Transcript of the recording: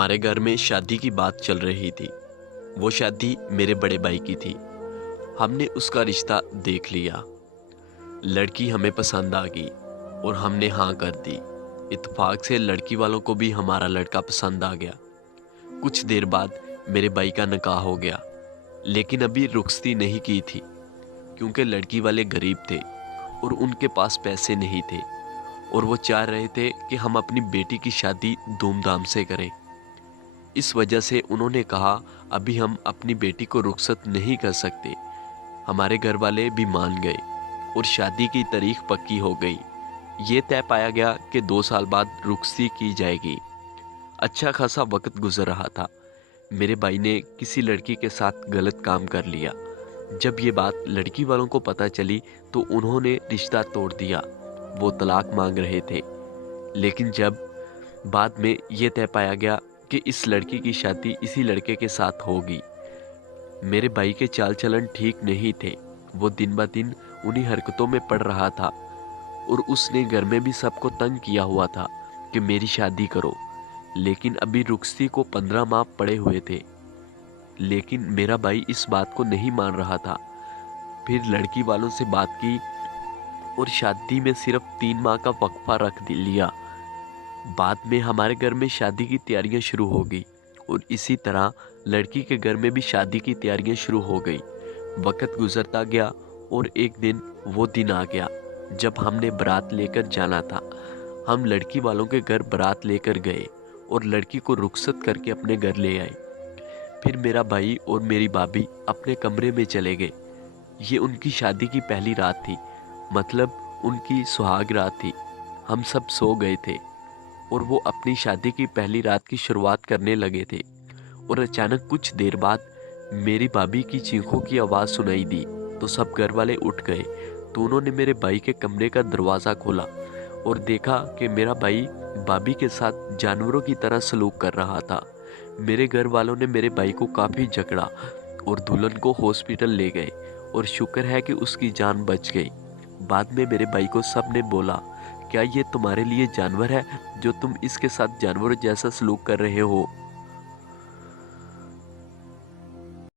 हमारे घर में शादी की बात चल रही थी। वो शादी मेरे बड़े भाई की थी। हमने उसका रिश्ता देख लिया। लड़की हमें पसंद आ गई और हमने हाँ कर दी। इत्तेफाक से लड़की वालों को भी हमारा लड़का पसंद आ गया। कुछ देर बाद मेरे भाई का निकाह हो गया, लेकिन अभी रुखसती नहीं की थी क्योंकि लड़की वाले गरीब थे और उनके पास पैसे नहीं थे और वो चाह रहे थे कि हम अपनी बेटी की शादी धूमधाम से करें। इस वजह से उन्होंने कहा अभी हम अपनी बेटी को रुखसत नहीं कर सकते। हमारे घर वाले भी मान गए और शादी की तारीख पक्की हो गई। ये तय पाया गया कि 2 साल बाद रुखसती की जाएगी। अच्छा खासा वक्त गुजर रहा था। मेरे भाई ने किसी लड़की के साथ गलत काम कर लिया। जब ये बात लड़की वालों को पता चली तो उन्होंने रिश्ता तोड़ दिया। वो तलाक मांग रहे थे। लेकिन जब बाद में ये तय पाया गया कि इस लड़की की शादी इसी लड़के के साथ होगी। मेरे भाई के चाल चलन ठीक नहीं थे। वो दिन ब दिन उन्हीं हरकतों में पड़ रहा था और उसने घर में भी सबको तंग किया हुआ था कि मेरी शादी करो। लेकिन अभी रुखसती को 15 माह पड़े हुए थे। लेकिन मेरा भाई इस बात को नहीं मान रहा था। फिर लड़की वालों से बात की और शादी में सिर्फ 3 माह का वक्फा रख लिया। बाद में हमारे घर में शादी की तैयारियां शुरू हो गई और इसी तरह लड़की के घर में भी शादी की तैयारियां शुरू हो गई। वक्त गुजरता गया और एक दिन वो दिन आ गया जब हमने बारात लेकर जाना था। हम लड़की वालों के घर बारात लेकर गए और लड़की को रुखसत करके अपने घर ले आए। फिर मेरा भाई और मेरी भाभी अपने कमरे में चले गए। ये उनकी शादी की पहली रात थी, मतलब उनकी सुहाग रात थी। हम सब सो गए थे और वो अपनी शादी की पहली रात की शुरुआत करने लगे थे और अचानक कुछ देर बाद मेरी भाभी की चीखों की आवाज़ सुनाई दी तो सब घर वाले उठ गए। तो उन्होंने मेरे भाई के कमरे का दरवाज़ा खोला और देखा कि मेरा भाई भाभी के साथ जानवरों की तरह सलूक कर रहा था। मेरे घर वालों ने मेरे भाई को काफ़ी जकड़ा और दुल्हन को हॉस्पिटल ले गए और शुक्र है कि उसकी जान बच गई। बाद में मेरे भाई को सब ने बोला, क्या ये तुम्हारे लिए जानवर है जो तुम इसके साथ जानवरों जैसा सलूक कर रहे हो?